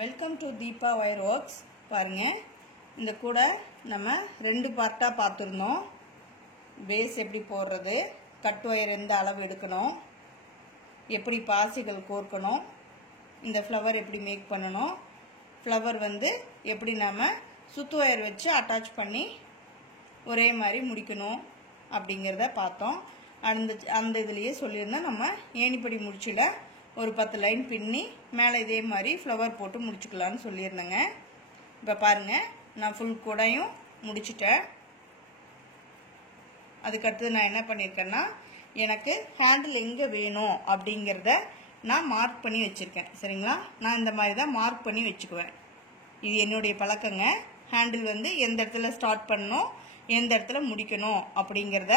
Welcome to Deepa wire works. பாருங்க, இந்த கூட நம்ம ரெண்டு பார்ட்டாக பார்த்துருந்தோம். பேஸ் எப்படி போடுறது, கட் ஒயர் எந்த அளவு எடுக்கணும், எப்படி பாசிகள் கோர்க்கணும், இந்த ஃப்ளவர் எப்படி மேக் பண்ணணும், ஃப்ளவர் எப்படி நம்ம சுத்து ஒயர் வச்சு அட்டாச் பண்ணி ஒரே மாதிரி முடிக்கணும் அப்படிங்கிறத பார்த்தோம். அந்த இதுலேயே சொல்லியிருந்தேன், நம்ம ஏணிப்படி முடிச்சில் ஒரு 10 லைன் பின்னி மேலே இதே மாதிரி ஃப்ளவர் போட்டு முடிச்சுக்கலான்னு சொல்லியிருந்தேங்க. இப்போ பாருங்கள், நான் ஃபுல் கூடையும் முடிச்சிட்டேன். அதுக்கடுத்து நான் என்ன பண்ணியிருக்கேன்னா, எனக்கு ஹேண்டில் எங்கே வேணும் அப்படிங்கிறத நான் மார்க் பண்ணி வச்சுருக்கேன். சரிங்களா, நான் இந்த மாதிரி தான் மார்க் பண்ணி வச்சுக்குவேன். இது என்னுடைய பழக்கங்க. ஹேண்டில் எந்த இடத்துல ஸ்டார்ட் பண்ணணும், எந்த இடத்துல முடிக்கணும் அப்படிங்கிறத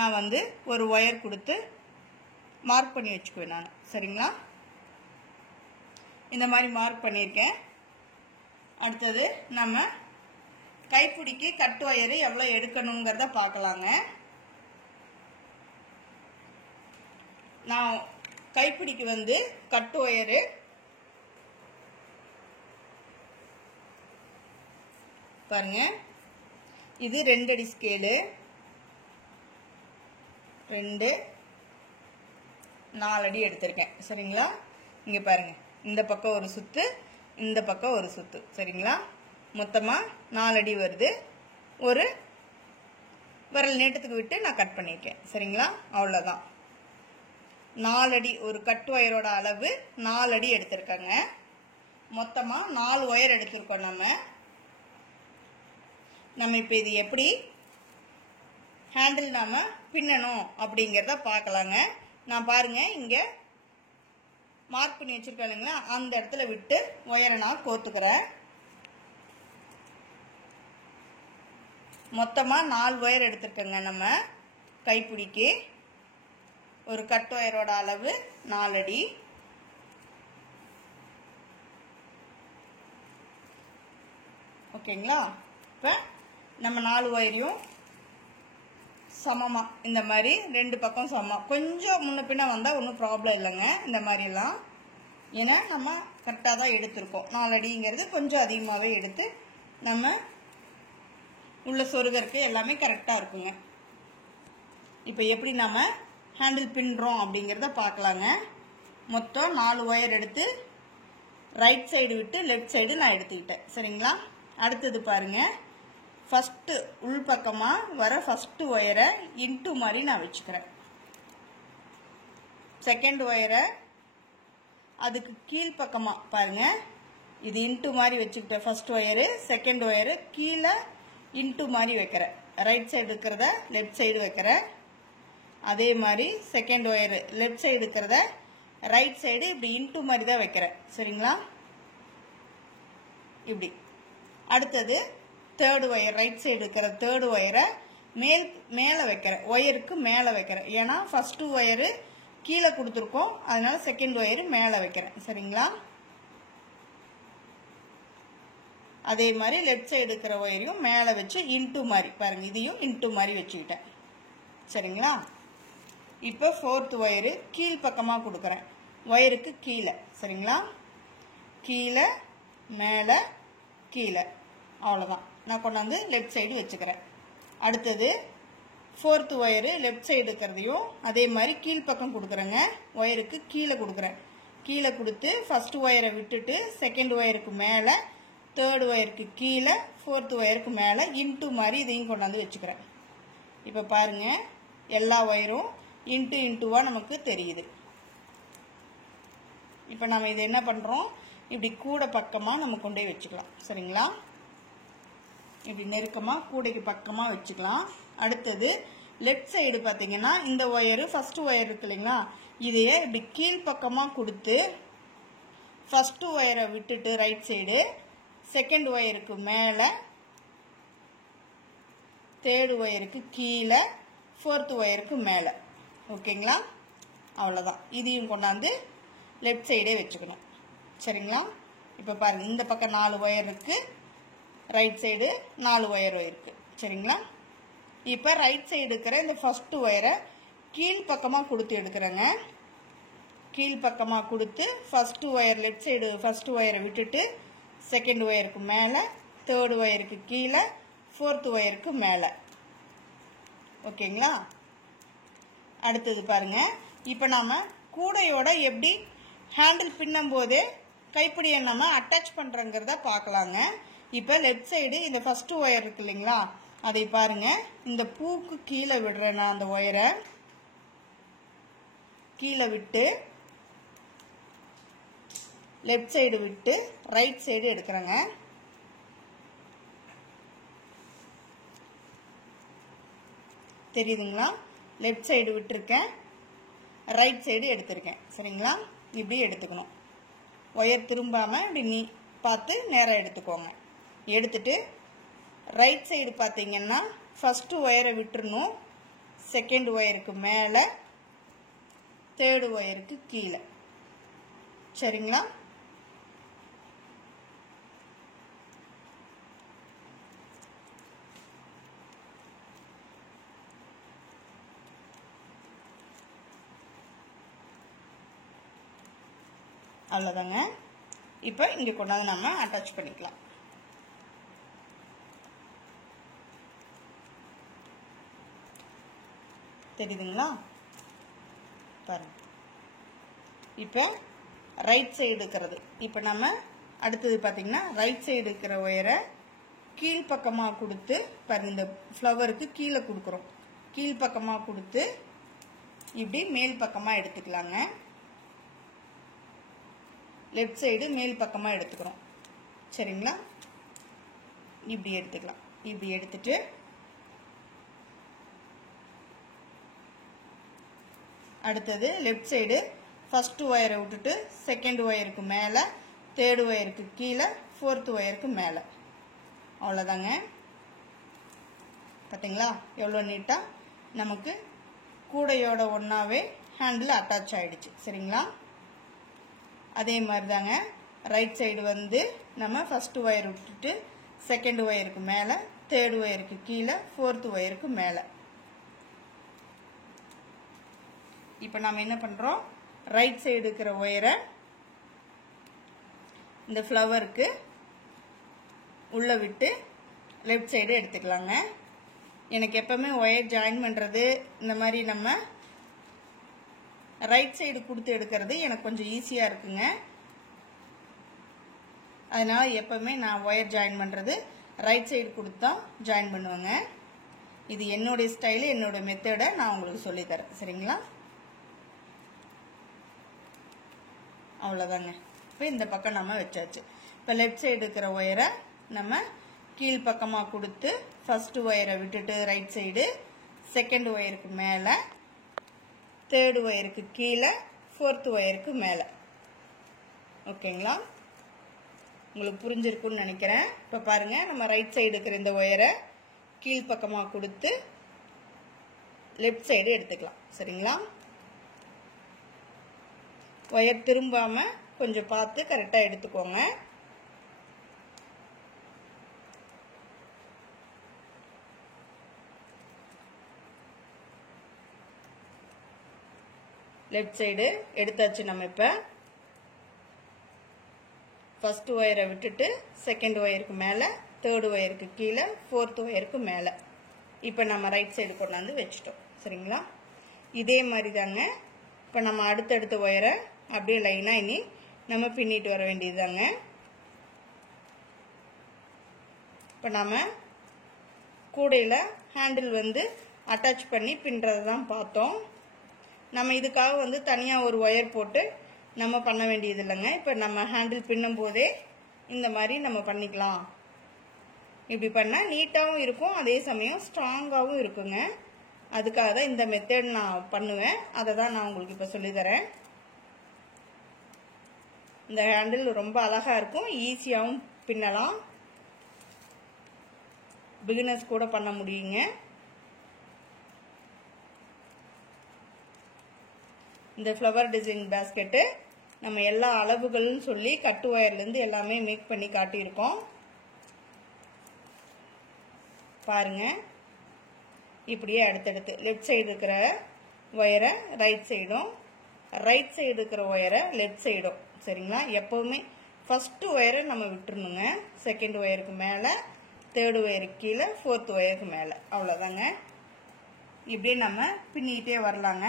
நான் ஒரு ஒயர் கொடுத்து மார்க் பண்ணி வச்சுக்குவேன் நான். சரிங்களா, இந்த மாதிரி மார்க் பண்ணியிருக்கேன். அடுத்தது நம்ம கைப்பிடிக்கு கட் ஒயர் எவ்வளோ எடுக்கணுங்கிறத பார்க்கலாங்க. நான் கைப்பிடிக்கு கட் ஒயரு பாருங்க, இது 2 அடி ஸ்கேலு, 2 4 அடி எடுத்திருக்கேன். சரிங்களா, இங்கே பாருங்கள், இந்த பக்கம் ஒரு சுத்து, இந்த பக்கம் ஒரு சுத்து. சரிங்களா, மொத்தமாக 4 அடி வருது. ஒரு விரல் நீட்டத்துக்கு விட்டு நான் கட் பண்ணியிருக்கேன். சரிங்களா, அவ்வளோதான். 4 அடி ஒரு கட் ஒயரோட அளவு 4 அடி எடுத்திருக்காங்க. மொத்தமாக 4 ஒயர் எடுத்திருக்கோம் நம்ம இப்போ இது எப்படி ஹேண்டில் நாம் பின்னணும் அப்படிங்கிறத பார்க்கலாங்க. நான் பாருங்க, இங்கே மார்க் பண்ணி வச்சிருக்கேன் இல்லைங்களா, அந்த இடத்துல விட்டு ஒயரை நான் கோத்துக்கிறேன். மொத்தமாக 4 ஒயர் எடுத்துருக்கேங்க. நம்ம கைப்பிடிக்கு ஒரு கட் ஒயரோட அளவு 4 அடி. ஓகேங்களா, இப்போ நம்ம 4 ஒயரையும் சமமாக இந்த மாதிரி 2 பக்கம் சமம், கொஞ்சம் முன்ன பின்ன வந்தால் ஒன்றும் ப்ராப்ளம் இல்லைங்க. இந்த மாதிரிலாம் ஏன்னா நம்ம கரெக்டாக தான் எடுத்திருக்கோம். 4 அடிங்கிறது கொஞ்சம் அதிகமாகவே எடுத்து நம்ம உள்ள சொருகருக்கு எல்லாமே கரெக்டாக இருக்குங்க. இப்போ எப்படி நம்ம ஹேண்டில் பின்னுறோம் அப்படிங்கிறத பார்க்கலாங்க. மொத்தம் 4 ஒயர் எடுத்து ரைட் சைடு விட்டு லெஃப்ட் சைடு நான் எடுத்துக்கிட்டேன். சரிங்களா, அடுத்தது பாருங்கள், ஃபஸ்ட்டு உள்பக்கமாக வர ஃபஸ்ட்டு ஒயரை இன்ட்டு மாதிரி நான் வச்சுக்கிறேன். செகண்ட் ஒயரை அதுக்கு கீழ்ப்பக்கமாக பாருங்கள், இது இன்ட்டு மாதிரி வச்சுக்கிட்டேன். ஃபஸ்ட் ஒயரு, செகண்ட் ஒயரு கீழே இன்ட்டு மாதிரி வைக்கிறேன். ரைட் சைடு இருக்கிறத லெஃப்ட் சைடு வைக்கிறேன். அதே மாதிரி செகண்ட் ஒயரு லெஃப்ட் சைடு இருக்கிறத ரைட் சைடு இப்படி இன்ட்டு மாதிரி தான் வைக்கிறேன். சரிங்களா, இப்படி. அடுத்தது தேர்டு ஒயர், ரைட் சைடு இருக்கிற தேர்டு ஒயரை மேலே வைக்கிறேன், ஒயருக்கு மேலே வைக்கிறேன். ஏன்னா ஃபஸ்ட்டு ஒயரு கீழே கொடுத்துருக்கோம், அதனால செகண்ட் ஒயரு மேலே வைக்கிறேன். சரிங்களா, அதே மாதிரி லெஃப்ட் சைடு இருக்கிற ஒயரையும் மேலே வச்சு இன்ட்டு மாதிரி பாருங்கள், இதையும் இன்ட்டு மாதிரி வச்சுக்கிட்டேன். சரிங்களா, இப்போ ஃபோர்த் ஒயரு கீழ்ப்பக்கமாக கொடுக்குறேன், ஒயருக்கு கீழே. சரிங்களா, கீழே மேலே கீழே, அவ்வளோதான். நான் கொண்டாந்து லெஃப்ட் சைடு வச்சுக்கிறேன். அடுத்தது ஃபோர்த்து ஒயரு லெஃப்ட் சைடு இருக்கிறதையும் அதே மாதிரி கீழ்ப்பக்கம் கொடுக்குறேங்க, ஒயருக்கு கீழே கொடுக்குறேன். கீழே கொடுத்து ஃபஸ்ட்டு ஒயரை விட்டுட்டு செகண்ட் ஒயருக்கு மேலே, தேர்டு ஒயருக்கு கீழே, ஃபோர்த்து ஒயருக்கு மேலே இன்ட்டு மாதிரி இதையும் கொண்டாந்து வச்சுக்கிறேன். இப்போ பாருங்கள், எல்லா ஒயரும் இன்ட்டு இன்ட்டுவாக நமக்கு தெரியுது. இப்போ நம்ம இதை என்ன பண்ணுறோம், இப்படி கூட பக்கமாக நம்ம கொண்டு போய் வச்சுக்கலாம். சரிங்களா, இப்படி நெருக்கமாக கூடைக்கு பக்கமாக வச்சுக்கலாம். அடுத்தது லெஃப்ட் சைடு பார்த்தீங்கன்னா, இந்த ஒயரு ஃபஸ்ட்டு ஒயர் இருக்கு இல்லைங்களா, இதையே இப்படி கீழ்ப்பக்கமாக கொடுத்து ஃபஸ்ட்டு ஒயரை விட்டுட்டு ரைட் சைடு, செகண்ட் ஒயருக்கு மேலே, தேர்டு ஒயருக்கு கீழே, ஃபோர்த்து ஒயருக்கு மேலே. ஓகேங்களா, அவ்வளோதான். இதையும் கொண்டாந்து லெஃப்ட் சைடே வச்சுக்கணும். சரிங்களா, இப்போ பாருங்கள், இந்த பக்கம் 4 ஒயர் இருக்குது, ரைட் சைடு 4 ஒயர் இருக்குது. சரிங்களா, இப்போ ரைட் சைடு இருக்கிற இந்த ஃபஸ்ட்டு ஒயரை கீழ்ப்பக்கமாக கொடுத்து எடுக்கிறேங்க. கீழ்ப்பக்கமாக கொடுத்து first wire left side first ஒயரை விட்டுட்டு செகண்ட் ஒயருக்கு மேலே, தேர்டு ஒயருக்கு கீழே, ஃபோர்த்து ஒயருக்கு மேலே. ஓகேங்களா? அடுத்தது பாருங்க, இப்போ நாம கூடையோட எப்படி ஹேண்டில் பின்னும் போதே கைப்பிடியை நம்ம அட்டாச் பண்ணுறங்கிறத பார்க்கலாங்க. இப்போ லெஃப்ட் சைடு இந்த ஃபஸ்ட்டு ஒயர் இருக்கு இல்லைங்களா, அதை பாருங்க, இந்த பூக்கு கீழே விடுறேன். நான் அந்த ஒயரை கீழே விட்டு லெஃப்ட் சைடு விட்டு ரைட் சைடு எடுக்கிறேங்க. தெரியுதுங்களா? லெஃப்ட் சைடு விட்டுருக்கேன், ரைட் சைடு எடுத்திருக்கேன். சரிங்களா? இப்படி எடுத்துக்கணும். ஒயர் திரும்பாமல் இப்படி நீ பார்த்து நேராக எடுத்துக்கோங்க. எடுத்துட்டு ரைட் சைடு பார்த்தீங்கன்னா ஃபஸ்ட்டு ஒயரை விட்டுறணும், செகண்ட் ஒயருக்கு மேலே, தேர்டு ஒயருக்கு கீழே. சரிங்களா? அவ்வளோதாங்க. இப்போ இங்கே கொண்டாந்து நம்ம அட்டாச் பண்ணிக்கலாம். தெரியுதுங்களா? பாருங்க. இப்போ ரைட் சைடு இருக்கிறது. இப்போ நம்ம அடுத்தது பார்த்தீங்கன்னா ரைட் சைடு இருக்கிற ஒயரை கீழ்ப்பக்கமாக கொடுத்து பாருங்க, இந்த ஃப்ளவருக்கு கீழே கொடுக்குறோம். கீழ்ப்பக்கமாக கொடுத்து இப்படி மேல் பக்கமாக எடுத்துக்கலாங்க. லெஃப்ட் சைடு மேல் பக்கமாக எடுத்துக்கிறோம். சரிங்களா? இப்படி எடுத்துக்கலாம். இப்படி எடுத்துட்டு அடுத்தது லெஃப்ட் சைடு ஃபஸ்ட்டு ஒயரை விட்டுட்டு செகண்ட் ஒயருக்கு மேலே, தேர்டு ஒயருக்கு கீழே, ஃபோர்த்து ஒயருக்கு மேலே. அவ்வளோதாங்க. பார்த்தீங்களா எவ்வளோ நீட்டாக நமக்கு கூடையோட ஒன்றாவே ஹேண்டில் அட்டாச் ஆகிடுச்சு. சரிங்களா? அதே மாதிரி தாங்க ரைட் சைடு வந்து நம்ம ஃபஸ்ட்டு ஒயர் விட்டுட்டு செகண்ட் ஒயருக்கு மேலே, தேர்டு ஒயருக்கு கீழே, ஃபோர்த்து ஒயருக்கு மேலே. இப்போ நம்ம என்ன பண்ணுறோம், ரைட் சைடு இருக்கிற ஒயரை இந்த ஃப்ளவருக்கு உள்ளே விட்டு லெஃப்ட் சைடு எடுத்துக்கலாங்க. எனக்கு எப்பவுமே ஒயர் ஜாயின் பண்ணுறது இந்த மாதிரி நம்ம ரைட் சைடு கொடுத்து எடுக்கிறது எனக்கு கொஞ்சம் ஈஸியாக இருக்குங்க. அதனால் எப்பவுமே நான் ஒயர் ஜாயின் பண்ணுறது ரைட் சைடு கொடுத்து தான் ஜாயின் பண்ணுவேங்க. இது என்னுடைய ஸ்டைலு, என்னோட மெத்தடை நான் உங்களுக்கு சொல்லித்தரேன். சரிங்களா? அவ்வளோதாங்க. இப்போ இந்த பக்கம் நம்ம வச்சாச்சு. இப்போ லெஃப்ட் சைடு இருக்கிற ஒயரை நம்ம கீழ்ப்பக்கமாக கொடுத்து ஃபஸ்ட்டு ஒயரை விட்டுட்டு ரைட் சைடு, செகண்ட் ஒயருக்கு மேலே, தேர்டு ஒயருக்கு கீழே, ஃபோர்த்து ஒயருக்கு மேலே. ஓகேங்களா? உங்களுக்கு புரிஞ்சிருக்குன்னு நினைக்கிறேன். இப்போ பாருங்கள், நம்ம ரைட் சைடு இருக்கிற இந்த ஒயரை கீழ்ப்பக்கமாக கொடுத்து லெஃப்ட் சைடு எடுத்துக்கலாம். சரிங்களா? ஒயர் திரும்பாமல் கொஞ்சம் பார்த்து கரெக்டாக எடுத்துக்கோங்க. லெஃப்ட் சைடு எடுத்தாச்சு. நம்ம இப்போ ஃபர்ஸ்ட் ஒயரை விட்டுட்டு செகண்ட் ஒயருக்கு மேலே, தேர்டு ஒயருக்கு கீழே, ஃபோர்த்து ஒயருக்கு மேலே. இப்போ நம்ம ரைட் சைடு கொண்டாந்து வச்சுட்டோம். சரிங்களா? இதே மாதிரி தாங்க இப்போ நம்ம அடுத்தடுத்த ஒயரை அப்படியே லைனாக இனி நம்ம பின்னிட்டு வர வேண்டியது தாங்க. இப்போ நம்ம கூடையில் ஹேண்டில் வந்து அட்டாச் பண்ணி பின்னுறது தான் பார்த்தோம். நம்ம இதுக்காக வந்து தனியாக ஒரு ஒயர் போட்டு நம்ம பண்ண வேண்டியது இல்லைங்க. இப்போ நம்ம ஹேண்டில் பின்னும் போதே இந்த மாதிரி நம்ம பண்ணிக்கலாம். இப்படி பண்ணால் நீட்டாகவும் இருக்கும், அதே சமயம் ஸ்ட்ராங்காகவும் இருக்குங்க. அதுக்காக தான் இந்த மெத்தட் நான் பண்ணுவேன். அதை தான் நான் உங்களுக்கு இப்போ சொல்லித்தரேன். இந்த ஹேண்டில் ரொம்ப அழகாக இருக்கும், ஈஸியாகவும் பின்னலாம், பிகினர்ஸ் கூட பண்ண முடியுங்க. இந்த ஃப்ளவர் டிசைன் பேஸ்கெட்டு நம்ம எல்லா அளவுகளும் சொல்லி கட்டு ஒயர்லேருந்து எல்லாமே மேக் பண்ணி காட்டியிருக்கோம். பாருங்க, இப்படியே அடுத்தடுத்து லெஃப்ட் சைடு இருக்கிற ஒயரை ரைட் சைடும், ரைட் சைடு இருக்கிற ஒயரை லெஃப்ட் சைடும். சரிங்களா? எப்பவுமே ஃபர்ஸ்ட் ஒயரை நம்ம விட்டுறணுங்க. செகண்ட் ஒயருக்கு மேலே, தேர்டு ஒயருக்கு கீழே, ஃபோர்த் ஒயருக்கு மேலே. அவ்வளோதாங்க. இப்படியே நம்ம பின்னிக்கிட்டே வரலாங்க.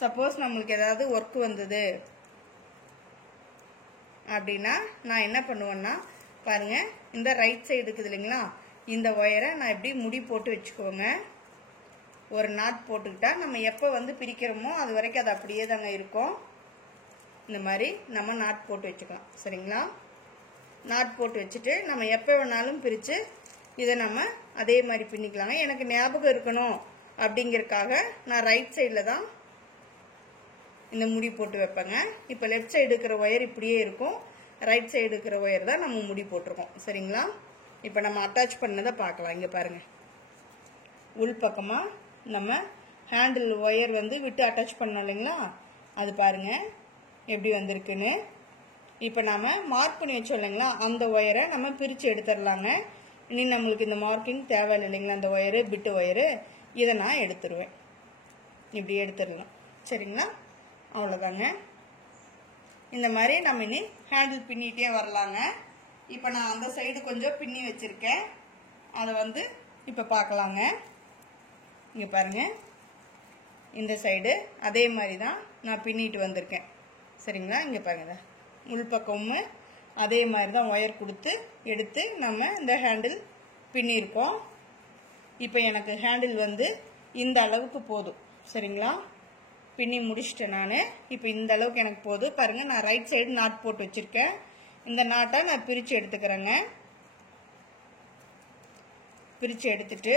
சப்போஸ் நம்மளுக்கு ஏதாவது ஒர்க் வந்தது அப்படின்னா நான் என்ன பண்ணுவேன்னா பாருங்க, இந்த ரைட் சைடு இருக்குது இல்லைங்களா, இந்த ஒயரை நான் எப்படி முடி போட்டு வச்சுக்கோங்க. ஒரு நாட் போட்டுக்கிட்டா நம்ம எப்போ வந்து பிரிக்கிறோமோ அது வரைக்கும் அது அப்படியே தாங்க இருக்கும். இந்த மாதிரி நம்ம நாட் போட்டு வச்சுக்கலாம். சரிங்களா? நாட் போட்டு வச்சுட்டு நம்ம எப்போ வேணாலும் பிரித்து இதை நம்ம அதே மாதிரி பின்னிக்கலாங்க. எனக்கு ஞாபகம் இருக்கணும் அப்படிங்கிறதுக்காக நான் ரைட் சைடில் தான் இந்த முடி போட்டு வைப்பேங்க. இப்போ லெஃப்ட் சைடு இருக்கிற ஒயர் இப்படியே இருக்கும், ரைட் சைடு இருக்கிற ஒயர் தான் நம்ம முடி போட்டிருக்கோம். சரிங்களா? இப்போ நம்ம அட்டாச் பண்ணதை பார்க்கலாம். இங்கே பாருங்கள், உள் பக்கமாக நம்ம ஹேண்டில் ஒயர் வந்து விட்டு அட்டாச் பண்ணோம் இல்லைங்களா, அது பாருங்கள் எப்படி வந்திருக்குன்னு. இப்போ நம்ம மார்க் பண்ணி வச்சோம் இல்லைங்களா, அந்த ஒயரை நம்ம பிரித்து எடுத்துடலாங்க. இனி நம்மளுக்கு இந்த மார்க்கிங் தேவையில்லை இல்லைங்களா, அந்த ஒயரு பிட்டு ஒயரு, இதை நான் எடுத்துருவேன். இப்படி எடுத்துடலாம். சரிங்களா? அவ்வளோதாங்க. இந்த மாதிரி நம்ம இனி ஹேண்டில் பின்னிகிட்டே வரலாங்க. இப்போ நான் அந்த சைடு கொஞ்சம் பின்னி வச்சுருக்கேன், அதை வந்து இப்போ பார்க்கலாங்க. இங்கே பாருங்கள், இந்த சைடு அதே மாதிரி தான் நான் பின்னிட்டு வந்திருக்கேன். சரிங்களா? இங்கே பாருங்கள், உள் பக்கமும் அதே மாதிரி தான் ஒயர் கொடுத்து எடுத்து நம்ம இந்த ஹேண்டில் பின்னியிருக்கோம். இப்போ எனக்கு ஹேண்டில் வந்து இந்த அளவுக்கு போதும். சரிங்களா? பின்னி முடிச்சிட்டேன் நான். இப்போ இந்த அளவுக்கு எனக்கு போதும். பாருங்கள், நான் ரைட் சைடு நாட் போட்டு வச்சுருக்கேன். இந்த நாட்டை நான் பிரித்து எடுத்துக்கிறேங்க. பிரித்து எடுத்துட்டு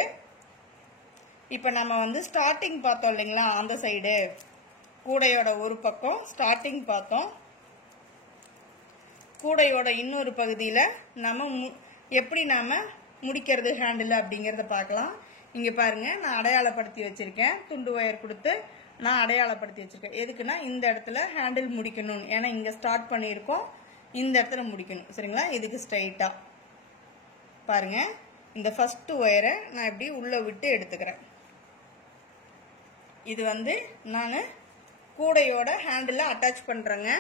இப்போ நம்ம வந்து ஸ்டார்டிங் பார்த்தோம் இல்லைங்களா, அந்த சைடு கூடையோட ஒரு பக்கம் ஸ்டார்டிங் பார்த்தோம். கூடையோட இன்னொரு பகுதியில் நம்ம எப்படி நாம் முடிக்கிறது ஹேண்டில் அப்படிங்கிறத பார்க்கலாம். இங்கே பாருங்கள், நான் அடையாளப்படுத்தி வச்சுருக்கேன். துண்டு ஒயர் கொடுத்து நான் அடையாளப்படுத்தி வச்சுருக்கேன். எதுக்குன்னா இந்த இடத்துல ஹேண்டில் முடிக்கணும். ஏன்னா இங்கே ஸ்டார்ட் பண்ணியிருக்கோம், இந்த இடத்துல முடிக்கணும். சரிங்களா? இதுக்கு ஸ்ட்ரைட்டாக பாருங்கள், இந்த ஃபர்ஸ்ட் ஒயரை நான் இப்படி உள்ளே விட்டு எடுத்துக்கிறேன். இது வந்து நான் கூடையோட ஹேண்டில் அட்டாச் பண்ணுறேங்க.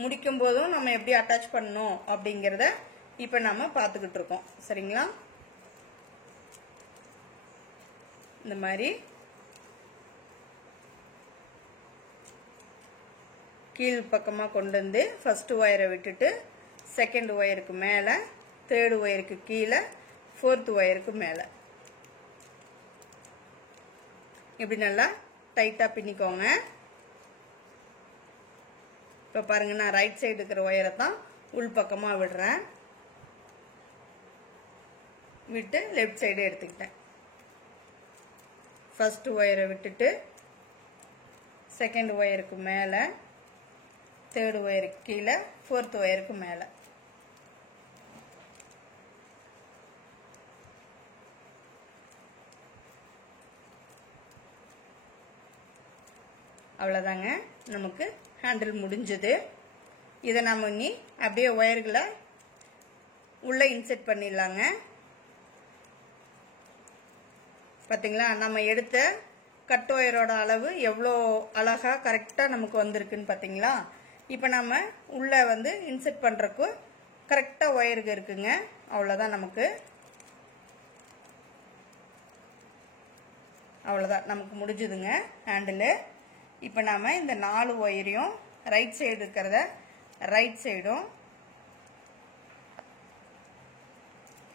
முடிக்கும் போதும் நம்ம எப்படி அட்டாச் பண்ணணும் அப்படிங்கிறத இப்போ நம்ம பார்த்துக்கிட்டு இருக்கோம். சரிங்களா? இந்த மாதிரி கீழ் பக்கமாக கொண்டு வந்து ஃபர்ஸ்ட் ஒயரை விட்டுட்டு செகண்ட் ஒயருக்கு மேலே, தேர்டு ஒயருக்கு கீழே, ஃபோர்த் ஒயருக்கு மேலே இப்படி நல்லா டைட்டாக பின்னிக்கோங்க. இப்போ பாருங்கள், நான் ரைட் சைடு இருக்கிற ஒயரை தான் உள் பக்கமாக விடுறேன். விட்டு லெஃப்ட் சைடு எடுத்துக்கிட்டேன். ஃபர்ஸ்ட் ஒயரை விட்டுட்டு செகண்ட் ஒயருக்கு மேலே, தேர்டு ஒயருக்கு கீழே, ஃபோர்த் ஒயருக்கு மேலே. அவ்வளோதாங்க, நமக்கு ஹேண்டில் முடிஞ்சது. இதை நம்ம இனி அப்படியே ஒயர்களை உள்ளே இன்செர்ட் பண்ணிடலாங்க. பார்த்தீங்களா, நம்ம எடுத்த கட் ஒயரோட அளவு எவ்வளோ அழகாக கரெக்டாக நமக்கு வந்திருக்குன்னு பார்த்தீங்களா. இப்போ நம்ம உள்ளே வந்து இன்செர்ட் பண்ணுறக்கு கரெக்டாக ஒயருக்கு இருக்குங்க. அவ்வளோதான், நமக்கு அவ்வளோதான், நமக்கு முடிஞ்சுதுங்க ஹேண்டில். இப்போ நாம் இந்த 4 ஒயரையும் ரைட் சைடு இருக்கிறத ரைட் சைடும்,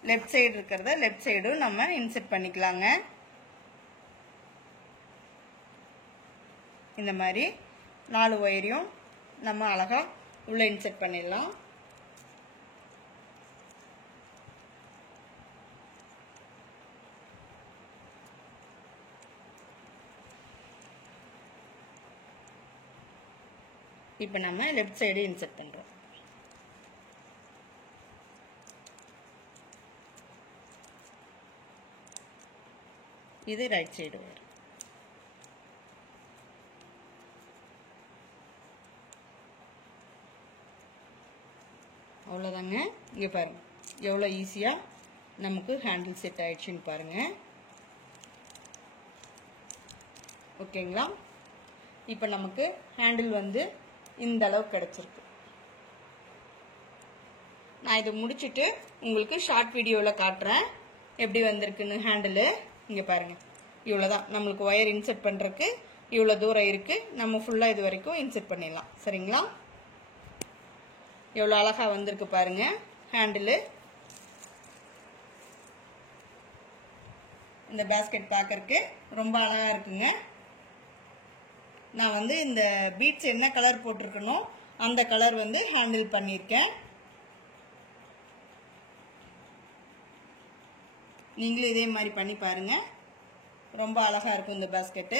லெஃப்ட் சைடு இருக்கிறத லெஃப்ட் சைடும் நம்ம இன்செர்ட் பண்ணிக்கலாங்க. இந்த மாதிரி 4 ஒயரையும் நம்ம அழகாக உள்ளே இன்செர்ட் பண்ணிடலாம். இப்போ நம்ம லெஃப்ட் சைடு இன்செர்ட் பண்ணுறோம். இது ரைட் சைடு ஒயர். அவ்வளோதாங்க. இங்கே பாருங்கள், எவ்வளோ ஈஸியாக நமக்கு ஹேண்டில் செட் ஆயிடுச்சுன்னு பாருங்கள். ஓகேங்களா? இப்போ நமக்கு ஹேண்டில் வந்து இந்த அளவுக்கு கிடச்சிருக்கு. நான் இதை முடிச்சுட்டு உங்களுக்கு ஷார்ட் வீடியோவில் காட்டுறேன் எப்படி வந்திருக்குன்னு. ஹேண்டில் இங்கே பாருங்கள், இவ்வளோதான். நம்மளுக்கு ஒயர் இன்செர்ட் பண்ணுறதுக்கு இவ்வளோ தூரம் இருக்குது. நம்ம ஃபுல்லாக இது வரைக்கும் இன்செர்ட் பண்ணிடலாம். சரிங்களா? எவ்வளோ அழகாக வந்திருக்கு பாருங்கள் ஹேண்டில். இந்த பேஸ்கெட் பார்க்கறதுக்கு ரொம்ப அழகாக இருக்குங்க. நான் வந்து இந்த பீட்ஸ் என்ன கலர் போட்டிருக்கனோ அந்த கலர் வந்து ஹேண்டில் பண்ணியிருக்கேன். நீங்களும் இதே மாதிரி பண்ணி பாருங்கள். ரொம்ப அழகாக இருக்கும் இந்த பேஸ்கெட்டு.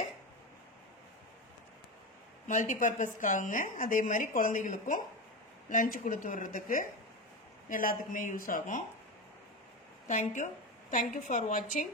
மல்டிபர்பஸ்க்காகுங்க. அதே மாதிரி குழந்தைகளுக்கும் லஞ்ச் கொடுத்து விடுறதுக்கு எல்லாத்துக்குமே யூஸ் ஆகும். தேங்க்யூ ஃபார் வாட்சிங்.